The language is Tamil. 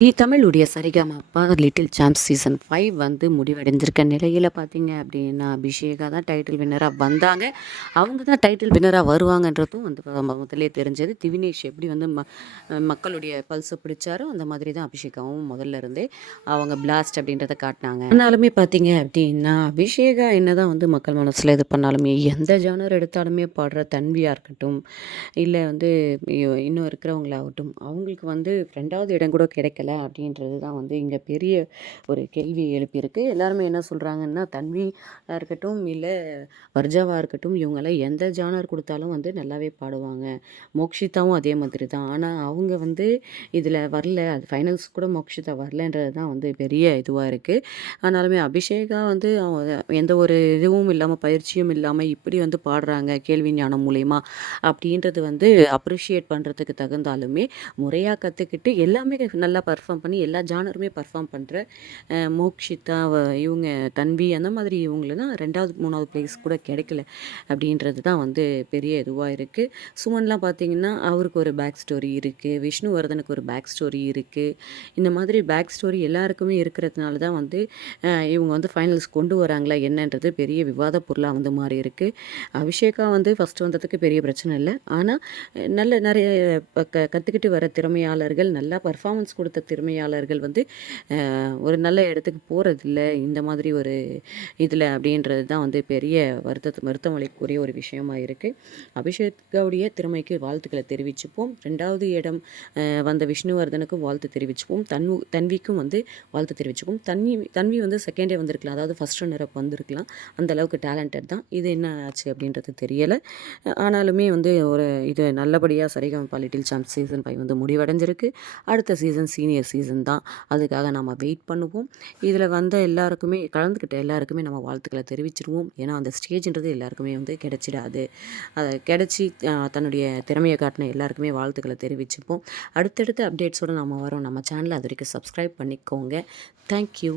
தமிழுடைய சரிகமபா லிட்டில் சாம்ப்ஸ் சீசன் 5 வந்து முடிவடைஞ்சிருக்க நிலையில் பார்த்தீங்க அப்படின்னா, அபிஷேகா தான் டைட்டில் வின்னராக வந்தாங்க. அவங்க தான் டைட்டில் வின்னராக வருவாங்கன்றதும் வந்து முதல்லே தெரிஞ்சது. திவினேஷ் எப்படி வந்து மக்களுடைய பல்ஸை பிடிச்சாரோ அந்த மாதிரி தான் அபிஷேகாவும் முதல்ல இருந்தே அவங்க பிளாஸ்ட் அப்படின்றத காட்டினாங்க. ஆனாலுமே பார்த்தீங்க அப்படின்னா, அபிஷேகா என்னதான் வந்து மக்கள் மனசில் இது பண்ணாலுமே, எந்த ஜானர் எடுத்தாலுமே பாடுற தன்வியாக இருக்கட்டும், இல்லை வந்து இன்னும் இருக்கிறவங்களாகட்டும், அவங்களுக்கு வந்து 2வது இடம் கூட கிடைக்கல அப்படின்றது தான் வந்து இங்கே பெரிய ஒரு கேள்வி எழுப்பியிருக்கு. எல்லாருமே என்ன சொல்கிறாங்கன்னா, தன்வியாக இருக்கட்டும், இல்லை வர்ஜாவாக இருக்கட்டும், இவங்கெல்லாம் எந்த ஜானர் கொடுத்தாலும் வந்து நல்லாவே பாடுவாங்க. மோக்ஷிதாவும் அதே மாதிரி தான். ஆனால் அவங்க வந்து இதில் வரல, அது ஃபைனல்ஸ் கூட மோக்ஷிதா வரலன்றது தான் வந்து பெரிய இதுவாக இருக்குது. ஆனாலுமே அபிஷேகா வந்து எந்த ஒரு இதுவும் இல்லாமல், பயிற்சியும் இல்லாமல் இப்படி வந்து பாடுறாங்க கேள்வி ஞானம் மூலயமா அப்படின்றது வந்து அப்ரிஷியேட் பண்ணுறதுக்கு தகுந்தாலுமே, முறையாக கற்றுக்கிட்டு எல்லாமே நல்லா பர்ஃபார்ம் பண்ணி எல்லா ஜானருமே பர்ஃபார்ம் பண்ணுற மோக்ஷிதா இவங்க தன்வி அந்த மாதிரி இவங்களெல்லாம் 2வது 3வது ப்ளேஸ் கூட கிடைக்கல அப்படின்றது தான் வந்து பெரிய இதுவாக இருக்குது. சுமன்லாம் பார்த்திங்கன்னா அவருக்கு ஒரு பேக் ஸ்டோரி இருக்குது, விஷ்ணுவர்தனுக்கு ஒரு பேக் ஸ்டோரி இருக்குது. இந்த மாதிரி பேக் ஸ்டோரி எல்லாருக்குமே இருக்கிறதுனால தான் வந்து இவங்க வந்து ஃபைனல்ஸ் கொண்டு வராங்களா என்னன்றது பெரிய விவாத பொருளாக வந்து மாறி இருக்குது. அபிஷேகா வந்து ஃபஸ்ட்டு வந்ததுக்கு பெரிய பிரச்சனை இல்லை. ஆனால் நிறைய கற்றுக்கிட்டு வர திறமையாளர்கள், நல்லா பர்ஃபார்மன்ஸ் கொடுத்த திறமையாளர்கள் வந்து ஒரு நல்ல இடத்துக்கு போகிறதில்ல இந்த மாதிரி ஒரு இதில் அப்படின்றது தான் வந்து பெரிய வருத்தம் அளிக்கக்கூடிய ஒரு விஷயமா இருக்குது. அபிஷேகாவுடைய திறமைக்கு வாழ்த்துக்களை தெரிவிச்சுப்போம். 2வது இடம் வந்த விஷ்ணுவர்தனுக்கும் வாழ்த்து தெரிவிச்சுப்போம். தன்விக்கும் வந்து வாழ்த்து தெரிவிச்சுப்போம். தன்வி வந்து செகண்டே வந்திருக்கலாம், அதாவது ஃபஸ்ட் ரன்னர் அப் வந்திருக்கலாம். அந்த அளவுக்கு டேலண்டட் தான். இது என்ன ஆச்சு அப்படின்றது தெரியலை. ஆனாலுமே வந்து ஒரு இது நல்லபடியாக சரிகமபா லிட்டில் சாம்ப்ஸ் சீசன் 5 வந்து முடிவடைஞ்சிருக்கு. அடுத்த சீசன் சீனியர் சீசன் தான். அதுக்காக நம்ம வெயிட் பண்ணுவோம். இதில் வந்த எல்லாருக்குமே, கலந்துக்கிட்ட எல்லாருக்குமே நம்ம வாழ்த்துக்களை தெரிவிச்சிருவோம். ஏன்னா அந்த ஸ்டேஜ்ன்றது எல்லாருக்குமே வந்து கிடைச்சிடாது. அதை கிடைச்சி தன்னுடைய திறமையை காட்டின எல்லாருக்குமே வாழ்த்துக்களை தெரிவிச்சுப்போம். அடுத்தடுத்த அப்டேட்ஸோடு நம்ம வரோம். நம்ம சேனலை அது வரைக்கும் சப்ஸ்கிரைப் பண்ணிக்கோங்க. தேங்க்யூ.